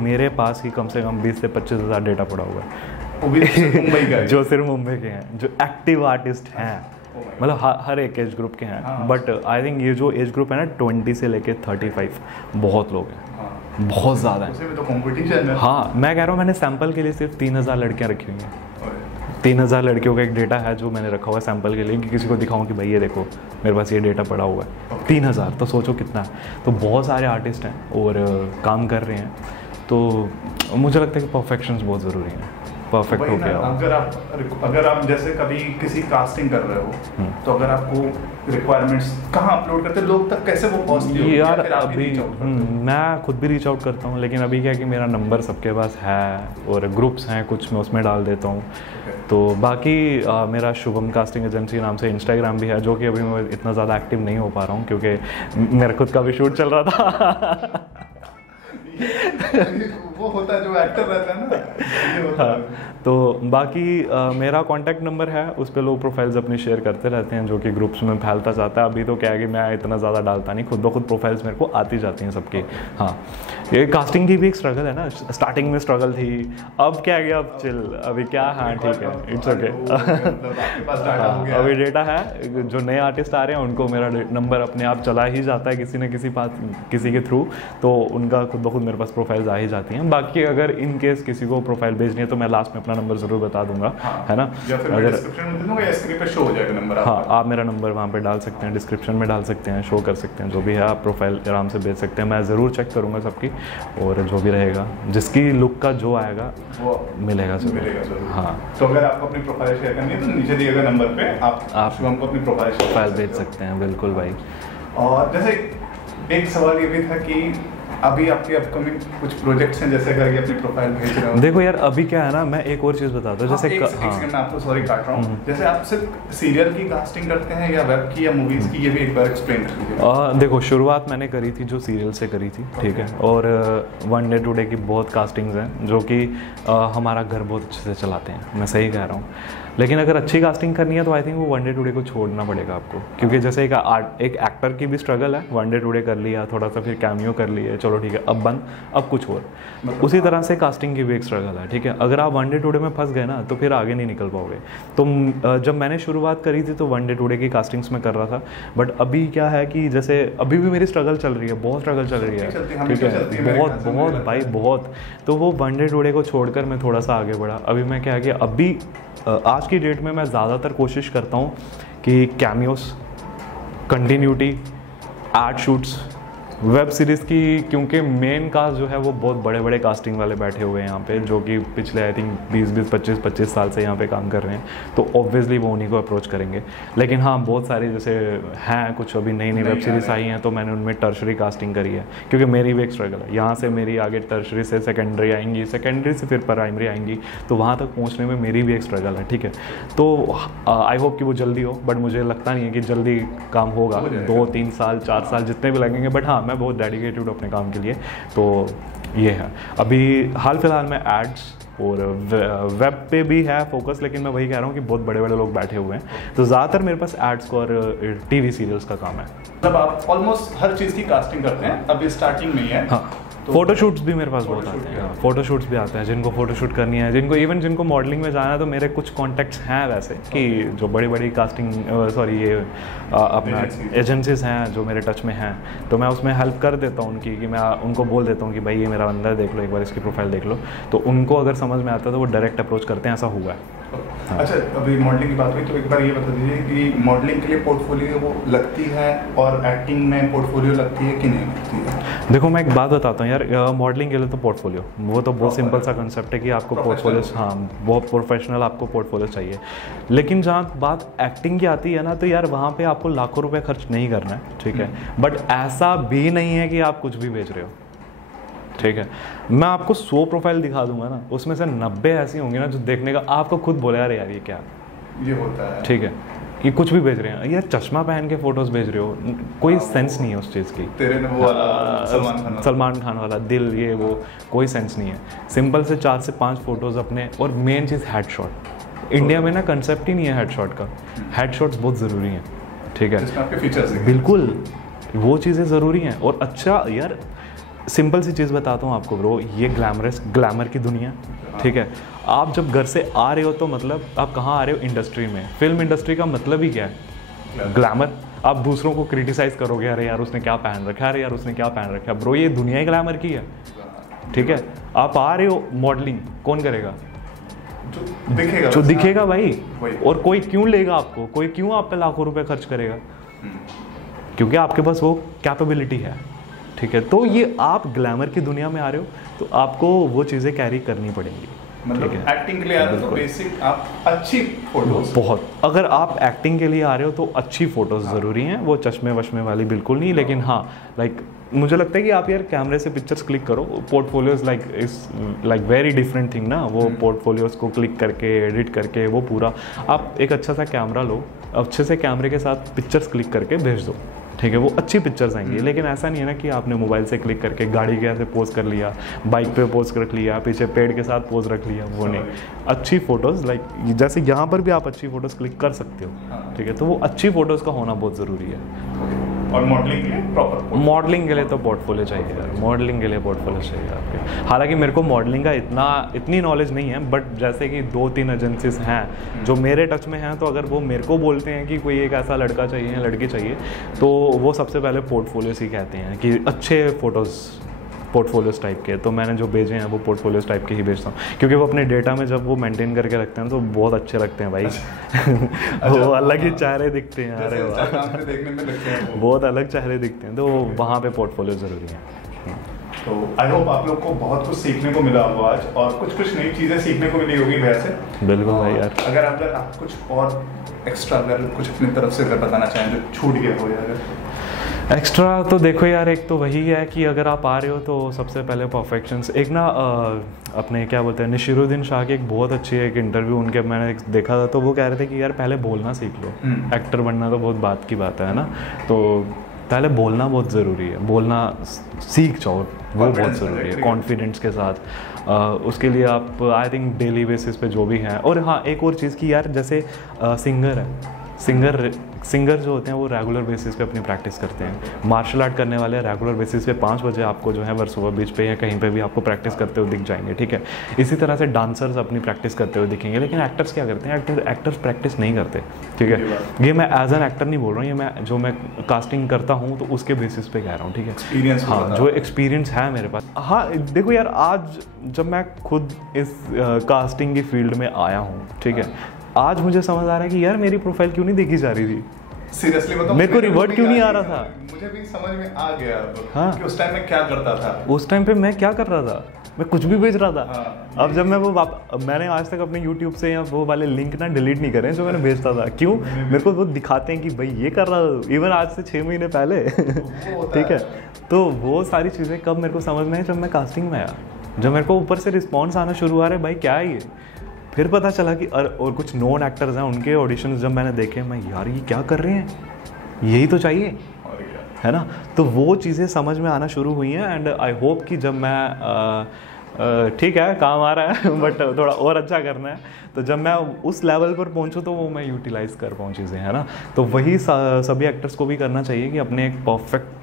मेरे पास ही कम से कम 20 से 25 हज़ार डेटा पड़ा हुआ है, वो भी सिर्फ मुंबई का है। जो सिर्फ मुंबई के हैं, जो एक्टिव आर्टिस्ट हैं, मतलब हर एक एज ग्रुप के हैं। बट आई थिंक ये जो एज ग्रुप है ना 20 से लेके 35, बहुत लोग हैं, बहुत ज़्यादा है। तो कंपटीशन है। हाँ, मैं कह रहा हूँ मैंने सैंपल के लिए सिर्फ 3000 लड़कियाँ रखी हुई हैं। 3000 लड़कियों का एक डेटा है जो मैंने रखा हुआ है सैंपल के लिए, कि किसी को दिखाऊं कि भाई ये देखो मेरे पास ये डेटा पड़ा हुआ है। 3000 तो सोचो कितना है। तो बहुत सारे आर्टिस्ट हैं और काम कर रहे हैं, तो मुझे लगता है कि परफेक्शंस बहुत ज़रूरी है। परफेक्ट हो गया। अगर आप जैसे कभी किसी कास्टिंग कर रहे हो तो अगर आपको रिक्वायरमेंट्स कहाँ अपलोड करते हैं, लोग तक कैसे वो पहुँचती है? यार अभी मैं खुद भी रीच आउट करता हूँ, लेकिन अभी क्या है कि मेरा नंबर सबके पास है और ग्रुप्स हैं कुछ, मैं उसमें डाल देता हूँ। तो बाकी मेरा शुभम कास्टिंग एजेंसी नाम से इंस्टाग्राम भी है, जो कि अभी मैं इतना ज़्यादा एक्टिव नहीं हो पा रहा हूँ क्योंकि मेरा खुद का भी शूट चल रहा था। वो होता है जो एक्टर रहता है ना। हाँ, तो बाकी मेरा कांटेक्ट नंबर है, उस पर लोग प्रोफाइल्स अपनी शेयर करते रहते हैं, जो कि ग्रुप्स में फैलता जाता है। अभी तो क्या है कि मैं इतना ज़्यादा डालता नहीं, खुद ब खुद प्रोफाइल्स मेरे को आती जाती हैं सबकी। हाँ, ये कास्टिंग की भी एक स्ट्रगल है ना, स्टार्टिंग में स्ट्रगल थी, अब क्या है कि अब चिल, अभी क्या, हाँ ठीक है, इट्स ओके। अभी डेटा है, जो नए आर्टिस्ट आ रहे हैं उनको मेरा नंबर अपने आप चला ही जाता है किसी न किसी के थ्रू, तो उनका खुद ब खुद मेरे पास प्रोफाइल्स आ ही जाती हैं। बाकी अगर इन केस किसी को प्रोफाइल भेजनी है तो मैं लास्ट में अपना नंबर ज़रूर बता दूंगा, है ना। अगर डिस्क्रिप्शन में दे दूंगा या स्क्रीन पे शो हो जाएगा नंबर। हाँ, आप मेरा नंबर वहाँ पे डाल सकते हैं, डिस्क्रिप्शन में डाल सकते हैं, शो कर सकते हैं, जो भी है आप प्रोफाइल आराम से भेज सकते हैं। मैं ज़रूर चेक करूँगा सबकी, और जो भी रहेगा, जिसकी लुक का जो आएगा वो मिलेगा ज़रूर। हाँ, तो अगर आपको अपनी प्रोफाइल शेयर करनी है तो नीचे दिए गए नंबर पे आप शुभम को अपनी प्रोफाइल भेज सकते हैं। बिल्कुल भाई। और जैसे एक सवाल ये भी था कि अभी आपके अपकमिंग कुछ प्रोजेक्ट्स हैं, जैसे करके अपनी प्रोफाइल भेज रहे हो। देखो यार अभी क्या है ना, मैं एक और चीज़ बताता हूँ। जैसे एक सेकंड आपको सॉरी काट रहा हूँ, जैसे आप सिर्फ सीरियल की कास्टिंग करते हैं या वेब की या मूवीज की, ये भी एक बार एक्सप्लेन कर दीजिए। देखो शुरुआत मैंने करी थी जो सीरियल से करी थी, ठीक है, और वन डे टुडे की बहुत कास्टिंग्स हैं जो कि हमारा घर बहुत अच्छे से चलाते हैं, मैं सही कह रहा हूँ। लेकिन अगर अच्छी कास्टिंग करनी है तो आई थिंक वो वन डे टुडे को छोड़ना पड़ेगा आपको, क्योंकि जैसे एक एक्टर की भी स्ट्रगल है, वन डे टुडे कर लिया, थोड़ा सा फिर कैमियो कर लिए, चलो ठीक है, अब बंद, अब कुछ और। उसी तरह से कास्टिंग की भी एक स्ट्रगल है, ठीक है। अगर आप वन डे टुडे में फंस गए ना तो फिर आगे नहीं निकल पाओगे। तो जब मैंने शुरुआत करी थी तो वन डे टुडे की कास्टिंग्स में कर रहा था, बट अभी क्या है कि जैसे अभी भी मेरी स्ट्रगल चल रही है, बहुत स्ट्रगल चल रही है, ठीक है, बहुत भाई बहुत। तो वो वन डे टुडे को छोड़कर मैं थोड़ा सा आगे बढ़ा। अभी मैं क्या है कि अभी आज की डेट में मैं ज़्यादातर कोशिश करता हूँ कि cameos, continuity, ad shoots, web series की, क्योंकि मेन कास्ट जो है वो बहुत बड़े बड़े कास्टिंग वाले बैठे हुए हैं यहाँ पे, जो कि पिछले आई थिंक 20-25 साल से यहाँ पे काम कर रहे हैं, तो ऑब्वियसली वो उन्हीं को अप्रोच करेंगे। लेकिन हाँ, बहुत सारी जैसे हैं कुछ अभी नई वेब सीरीज़ आई हैं, तो मैंने उनमें टर्शरी कास्टिंग करी है, क्योंकि मेरी भी एक स्ट्रगल है। यहाँ से मेरी आगे टर्शरी से सेकेंडरी आएंगी, सेकेंडरी से फिर प्राइमरी आएंगी, तो वहाँ तक पहुँचने में मेरी भी एक स्ट्रगल है, ठीक है। तो आई होप कि वो जल्दी हो, बट मुझे लगता नहीं है कि जल्दी काम होगा, 2-3 साल 4 साल जितने भी लगेंगे, बट हाँ मैं बहुत डेडिकेटेड अपने काम के लिए। तो ये है अभी हाल फिलहाल में एड्स और वेब पे भी है फोकस, लेकिन मैं वही कह रहा हूँ कि बहुत बड़े बड़े लोग बैठे हुए हैं, तो ज़्यादातर मेरे पास एड्स और टीवी सीरियल्स का काम है। मतलब आप ऑलमोस्ट हर चीज़ की कास्टिंग करते हैं, अभी स्टार्टिंग में ही है। हाँ, फोटोशूट्स भी मेरे पास बहुत आते हैं, फोटोशूट्स भी आते हैं, जिनको फोटोशूट करनी है, जिनको मॉडलिंग में जाना है, तो मेरे कुछ कॉन्टैक्ट्स हैं वैसे कि जो बड़ी बड़ी कास्टिंग ये अपना एजेंसीज हैं जो मेरे टच में हैं, तो मैं उसमें हेल्प कर देता हूँ उनकी, कि मैं उनको बोल देता हूँ कि भाई ये मेरा बंदा है, देख लो एक बार इसकी प्रोफाइल देख लो, तो उनको अगर समझ में आता है तो वो डायरेक्ट अप्रोच करते हैं, ऐसा हुआ है। हाँ। अच्छा, अभी मॉडलिंग की बात हुई तो एक बार ये बता दीजिए कि मॉडलिंग के लिए पोर्टफोलियो वो लगती है और एक्टिंग में पोर्टफोलियो लगती है कि नहीं लगती है? देखो मैं एक बात बताता हूँ यार, मॉडलिंग के लिए तो पोर्टफोलियो, वो तो बहुत सिंपल सा कंसेप्ट है कि आपको पोर्टफोलियो, हाँ बहुत प्रोफेशनल आपको पोर्टफोलियो चाहिए। लेकिन जहाँ बात एक्टिंग की आती है ना, तो यार वहाँ पे आपको लाखों रुपए खर्च नहीं करना है, ठीक है, बट ऐसा भी नहीं है कि आप कुछ भी बेच रहे हो, ठीक है। मैं आपको 100 प्रोफाइल दिखा दूंगा ना, उसमें से 90 ऐसी होंगी ना जो देखने का आपको खुद बोले यार ये क्या ये होता है, ठीक है, कि कुछ भी भेज रहे हैं यार, चश्मा पहन के फोटोज भेज रहे हो, कोई सेंस नहीं है उस चीज़ की। तेरे ने वो सलमान खान वाला दिल, ये वो कोई सेंस नहीं है। सिंपल से 4 से 5 फोटोज़ अपने, और मेन चीज़ हेडशॉट। इंडिया में ना कंसेप्ट ही नहीं है हेडशॉट का, हेडशॉट्स बहुत ज़रूरी हैं, ठीक है, जिसमें आपके फीचर्स हैं। बिल्कुल वो चीज़ें ज़रूरी हैं। और अच्छा यार सिंपल सी चीज़ बताता हूँ आपको ब्रो, ये ग्लैमर की दुनिया, ठीक है। आप जब घर से आ रहे हो तो मतलब आप कहाँ आ रहे हो, इंडस्ट्री में। फिल्म इंडस्ट्री का मतलब ही क्या है, ग्लैमर। आप दूसरों को क्रिटिसाइज़ करोगे, अरे यार उसने क्या पहन रखा है, अरे यार उसने क्या पहन रखा है। ब्रो ये दुनिया ही ग्लैमर की है, ठीक है। आप आ रहे हो, मॉडलिंग कौन करेगा, जो दिखेगा भाई। और कोई क्यों लेगा आपको, कोई क्यों आप पे लाखों रुपए खर्च करेगा, क्योंकि आपके पास वो कैपेबिलिटी है, ठीक है। तो ये आप ग्लैमर की दुनिया में आ रहे हो तो आपको वो चीज़ें कैरी करनी पड़ेंगी, मतलब एक्टिंग के लिए आ रहे हो तो बेसिक आप अच्छी फोटोज, बहुत। अगर आप एक्टिंग के लिए आ रहे हो तो अच्छी फोटोज ज़रूरी हैं, वो चश्मे वश्मे वाली बिल्कुल नहीं। लेकिन हाँ लाइक मुझे लगता है कि आप यार कैमरे से पिक्चर्स क्लिक करो, portfolios like very different thing ना। वो पोर्टफोलियोज को क्लिक करके एडिट करके वो पूरा आप एक अच्छा सा कैमरा लो, अच्छे से कैमरे के साथ पिक्चर्स क्लिक करके भेज दो, ठीक है। वो अच्छी पिक्चर्स आएंगी। लेकिन ऐसा नहीं है ना कि आपने मोबाइल से क्लिक करके गाड़ी के ऐसे पोज कर लिया, बाइक पे पोज रख लिया, पीछे पेड़ के साथ पोज रख लिया, वो नहीं। अच्छी फोटोज़ लाइक जैसे यहाँ पर भी आप अच्छी फोटोज़ क्लिक कर सकते हो, ठीक है। तो वो अच्छी फोटोज़ का होना बहुत ज़रूरी है। और मॉडलिंग के लिए प्रॉपर, मॉडलिंग के लिए तो पोर्टफोलियो चाहिए यार, मॉडलिंग के लिए पोर्टफोलियो चाहिए आपके। हालांकि मेरे को मॉडलिंग का इतनी नॉलेज नहीं है, बट जैसे कि 2-3 एजेंसीज हैं जो मेरे टच में हैं, तो अगर वो मेरे को बोलते हैं कि कोई एक ऐसा लड़का चाहिए या लड़की चाहिए, तो वो सबसे पहले पोर्टफोलियोस ही कहते हैं कि अच्छे पोर्टफोलियोस टाइप के। तो मैंने जो भेजे हैं वो पोर्टफोलियोस टाइप के ही भेजता हूँ, क्योंकि वो अपने डेटा में जब वो मेंटेन करके रखते हैं तो बहुत अच्छे लगते हैं भाई। वो अलग ही चेहरे दिखते हैं, अरे वाह देखने में लगते हैं बहुत अलग चेहरे दिखते हैं। तो वहाँ पे पोर्टफोलियो ज़रूरी है। तो आई होप आप लोग को बहुत कुछ सीखने को मिला होगा आज, और कुछ नई चीज़ें सीखने को मिली होगी वैसे। बिल्कुल भाई यार। अगर आप कुछ और एक्स्ट्रा अगर कुछ अपनी तरफ से अगर बताना चाहें जो छूट गया हो यार एक्स्ट्रा, तो देखो यार एक तो वही है कि अगर आप आ रहे हो तो सबसे पहले परफेक्शंस। एक ना अपने क्या बोलते हैं, नसीरुद्दीन शाह की एक बहुत अच्छी एक इंटरव्यू उनके मैंने देखा था, तो वो कह रहे थे कि यार पहले बोलना सीख लो। एक्टर बनना तो बहुत बात की बात है ना, तो पहले बोलना बहुत ज़रूरी है, बोलना सीख जाओ, वो बहुत ज़रूरी है कॉन्फिडेंस के साथ। उसके लिए आप आई थिंक डेली बेसिस पे जो भी हैं। और हाँ एक और चीज़ की यार, जैसे सिंगर है, सिंगर जो होते हैं वो रेगुलर बेसिस पे अपनी प्रैक्टिस करते हैं। मार्शल आर्ट करने वाले रेगुलर बेसिस पे 5 बजे आपको जो है वर्सोवा बीच पे या कहीं पे भी आपको प्रैक्टिस करते हुए दिख जाएंगे, ठीक है। इसी तरह से डांसर्स अपनी प्रैक्टिस करते हुए दिखेंगे। लेकिन एक्टर्स क्या करते हैं, एक्टर्स प्रैक्टिस नहीं करते, ठीक है। ये मैं एज एन एक्टर नहीं बोल रहा हूँ, ये मैं जो मैं कास्टिंग करता हूँ तो उसके बेसिस पे कह रहा हूँ, ठीक है। एक्सपीरियंस, हाँ जो एक्सपीरियंस है मेरे पास। हाँ देखो यार, आज जब मैं खुद इस कास्टिंग की फील्ड में आया हूँ, ठीक है, आज मुझे समझ आ रहा है कि यार मेरी प्रोफाइल क्यों नहीं देखी जा रही थी। सीरियसली बताओ, मेरे को रिवर्ट क्यों नहीं आ रहा था। मुझे भी समझ में आ गया हाँ कि उस टाइम में क्या करता था। उस टाइम पे मैं क्या कर रहा था, मैं कुछ भी भेज रहा था। हाँ। अब जब मैं मैंने आज तक अपने YouTube से या वो वाले लिंक ना डिलीट नहीं करे जो मैंने भेजता था। क्यों, मेरे को वो दिखाते हैं कि भाई ये कर रहा था इवन आज से 6 महीने पहले ठीक है। तो वो सारी चीज़ें कब मेरे को समझ में आई, जब मैं कास्टिंग में आया, जब मेरे को ऊपर से रिस्पॉन्स आना शुरू हुआ, रहा है भाई क्या है ये। फिर पता चला कि और कुछ नोन एक्टर्स हैं, उनके ऑडिशंस जब मैंने देखे, मैं यार ये क्या कर रहे हैं, यही तो चाहिए, है ना। तो वो चीज़ें समझ में आना शुरू हुई हैं। एंड आई होप कि जब मैं ठीक है काम आ रहा है बट थोड़ा और अच्छा करना है, तो जब मैं उस लेवल पर पहुंचूं तो वो मैं यूटिलाइज़ कर पाऊँ चीज़ें, है ना। तो वही सभी एक्टर्स को भी करना चाहिए कि अपने एक परफेक्ट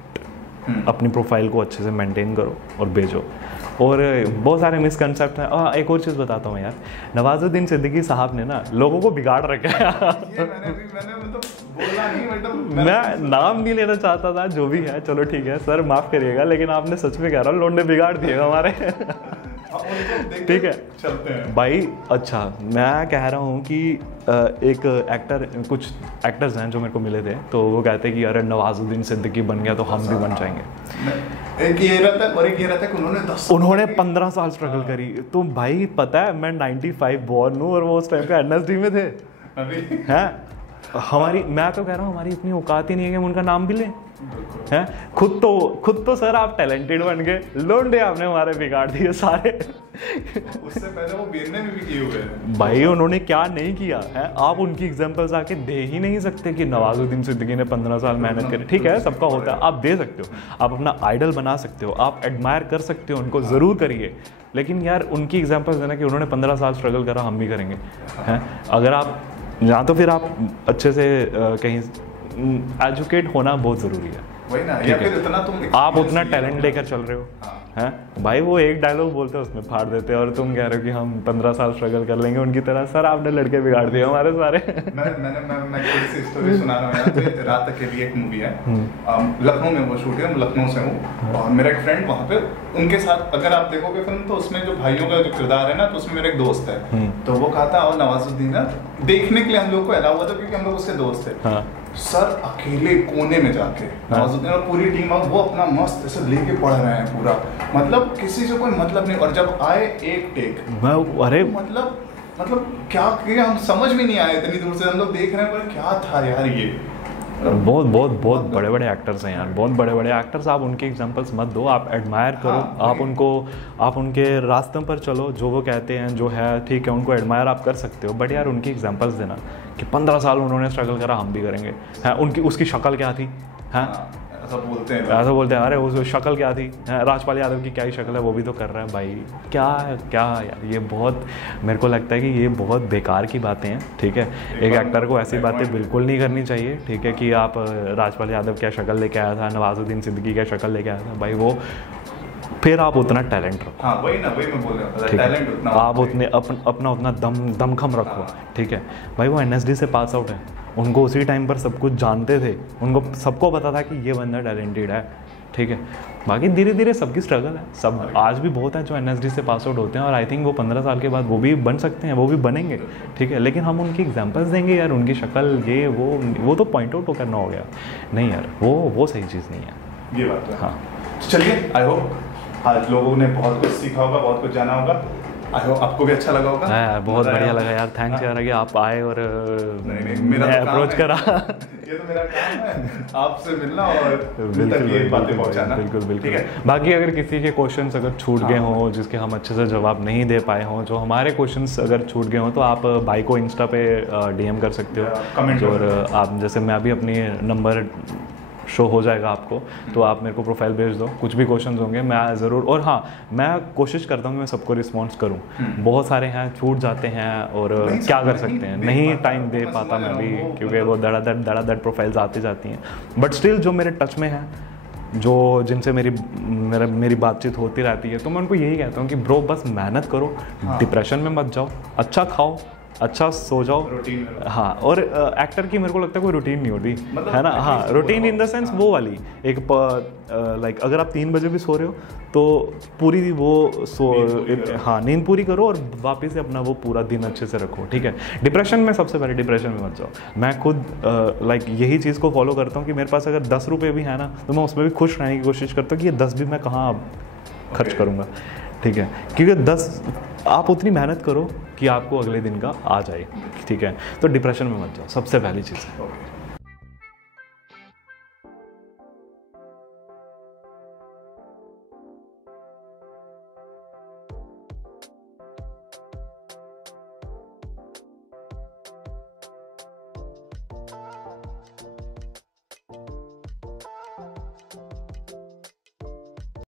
अपनी प्रोफाइल को अच्छे से मेंटेन करो और भेजो। और बहुत सारे मिसकंसेप्ट हैं। एक और चीज़ बताता हूँ यार, नवाजुद्दीन सिद्दीकी साहब ने ना लोगों को बिगाड़ रखा है। मैं नाम नहीं लेना चाहता था, जो भी है चलो ठीक है सर माफ़ करिएगा, लेकिन आपने सच में कह रहा हूँ लोंडे बिगाड़ दिए हमारे ठीक है चलते हैं भाई। अच्छा मैं कह रहा हूँ कि कुछ एक्टर्स हैं जो मेरे को मिले थे, तो वो कहते हैं कि अरे नवाजुद्दीन सिद्दीकी बन गया तो हम भी बन जाएंगे। एक ये रहता है और एक ये रहता है कि उन्होंने 15 साल स्ट्रगल करी। तो भाई पता है मैं 95 बॉर्न हूँ और वो उस टाइम पे एनएसडी में थे अभी हैं। मैं तो कह रहा हूँ हमारी इतनी औकात ही नहीं है कि हम उनका नाम भी लें, हैं। खुद तो सर आप टैलेंटेड बन गए, लोंडे आपने हमारे बिगाड़ दिए सारे। उससे पहले वो बीरने में भी किए हुए हैं भाई, उन्होंने क्या नहीं किया है। आप उनकी एग्जांपल्स आके दे ही नहीं सकते कि नवाजुद्दीन सिद्दीकी ने 15 साल मेहनत करी। ठीक है सबका होता है, आप दे सकते हो, आप अपना आइडल बना सकते हो, आप एडमायर कर सकते हो, उनको ज़रूर करिए। लेकिन यार उनकी एग्जांपल्स देना कि उन्होंने 15 साल स्ट्रगल करा हम भी करेंगे, हैं। अगर आप या तो फिर आप अच्छे से कहीं एजुकेट होना बहुत ज़रूरी है। वही ना, या फिर इतना तुम आप उतना टैलेंट लेकर चल रहे हो हाँ। हैं भाई, वो एक डायलॉग बोलते हैं उसमें फाड़ देते हैं, और तुम कह रहे हो कि हम 15 साल स्ट्रगल कर लेंगे उनकी तरह। सर आपने लड़के बिगाड़ दिए हमारे सारे। मैं थोड़ी सी स्टोरी सुना रहा हूँ यहाँ पे। रात अकेली एक मूवी है, लखनऊ में वो शूट है, मैं लखनऊ से हूँ, और मेरा एक फ्रेंड वहाँ पे, उनके साथ अगर आप देखोगे फिल्म तो उसमें जो भाइयों का जो किरदार है ना, तो उसमें मेरा एक दोस्त है, तो वो कहा था और नवाजुद्दीन है देखने के लिए हम लोग को अलाउ हुआ था क्योंकि हम लोग उसके दोस्त थे। सर अकेले कोने में जाके नवाजुद्दीन और पूरी टीम वो अपना मस्त ऐसे लेके पढ़ रहे हैं पूरा, मतलब किसी से कोई मतलब नहीं, और जब आए एक टेक अरे मतलब क्या किया हम समझ में नहीं आया, इतनी दूर से हम लोग देख रहे हैं पर क्या था यार ये। बहुत बड़े बड़े एक्टर्स हैं यार, बहुत बड़े बड़े एक्टर्स। आप उनके एग्जांपल्स मत दो, आप एडमायर करो। हाँ, आप उनके रास्तों पर चलो, जो वो कहते हैं जो है ठीक है, उनको एडमायर आप कर सकते हो, बट यार उनकी एग्जांपल्स देना कि 15 साल उन्होंने स्ट्रगल करा, हम भी करेंगे। हाँ, उसकी शक्ल क्या थी? हाँ, ऐसा बोलते हैं अरे वो शक्ल क्या थी? राजपाल यादव की क्या ही शक्ल है, वो भी तो कर रहा है भाई। क्या यार, ये बहुत, मेरे को लगता है कि ये बहुत बेकार की बातें हैं। ठीक है, एक एक्टर को ऐसी बातें बिल्कुल नहीं करनी चाहिए। ठीक है, कि आप राजपाल यादव क्या शक्ल लेके आया था, नवाजुद्दीन सिद्दीकी क्या शक्ल लेके आया था भाई, वो फिर आप उतना टैलेंट रखो। हाँ, वही मैं बोल रहा हूँ, टैलेंट उतना आप उतने अपना उतना दमखम रखो। ठीक है भाई, वो NSD से पास आउट है, उनको उसी टाइम पर सब कुछ जानते थे, उनको सबको पता था कि ये बंदा टैलेंटेड है। ठीक है, बाकी धीरे धीरे सबकी स्ट्रगल है, सब आज भी बहुत है जो NSD से पास आउट होते हैं, और आई थिंक वो 15 साल के बाद वो भी बन सकते हैं, वो भी बनेंगे। ठीक है, लेकिन हम उनकी एग्जांपल्स देंगे यार, उनकी शक्ल ये वो तो पॉइंट आउट करना हो गया। नहीं यार, वो सही चीज़ नहीं है। ये बात है। हाँ, चलिए, आई होप आज लोगों ने बहुत कुछ सीखा होगा, बहुत कुछ जाना होगा। आई होप आपको भी अच्छा लगा होगा। हाँ यार, बहुत बढ़िया लगा यार, थैंक्स यार कि आप आए और मेरा अप्रोच करा। ये तो मेरा काम है, आपसे मिलना और तक ये बातें पहुंचाना। बिल्कुल। बाकी अगर किसी के क्वेश्चंस अगर छूट गए हों, जिसके हम अच्छे से जवाब नहीं दे पाए हों, जो हमारे क्वेश्चंस अगर छूट गए हों, तो आप भाई को इंस्टा पे DM कर सकते हो, कमेंट। और आप जैसे मैं अभी अपनी नंबर शो हो जाएगा आपको, तो आप मेरे को प्रोफाइल भेज दो, कुछ भी क्वेश्चंस होंगे मैं ज़रूर, और हाँ, मैं कोशिश करता हूँ मैं सबको रिस्पॉन्स करूँ। बहुत सारे हैं छूट जाते हैं, और क्या कर सकते हैं, नहीं टाइम दे पाता मैं भी, क्योंकि वो धड़ाधड़ प्रोफाइल्स आती जाती हैं, बट स्टिल जो मेरे टच में हैं, जो जिनसे मेरी बातचीत होती रहती है, तो मैं उनको यही कहता हूँ कि ब्रो बस मेहनत करो, डिप्रेशन में मत जाओ, अच्छा खाओ, अच्छा सो जाओ। हाँ, और एक्टर की मेरे को लगता है कोई रूटीन नहीं होती, है ना। हाँ, रूटीन इन द सेंस वो वाली एक लाइक अगर आप 3 बजे भी सो रहे हो तो पूरी वो नींद पूरी करो, और वापस से अपना वो पूरा दिन अच्छे से रखो। ठीक है, डिप्रेशन में सबसे पहले डिप्रेशन में मत जाओ। मैं खुद लाइक यही चीज़ को फॉलो करता हूँ कि मेरे पास अगर 10 रुपये भी है ना, तो मैं उसमें भी खुश रहने की कोशिश करता हूँ कि ये 10 भी मैं कहाँ खर्च करूँगा। ठीक है, क्योंकि 10 आप उतनी मेहनत करो कि आपको अगले दिन का आ जाए। ठीक है, तो डिप्रेशन में मत जाओ, सबसे पहली चीज़ है।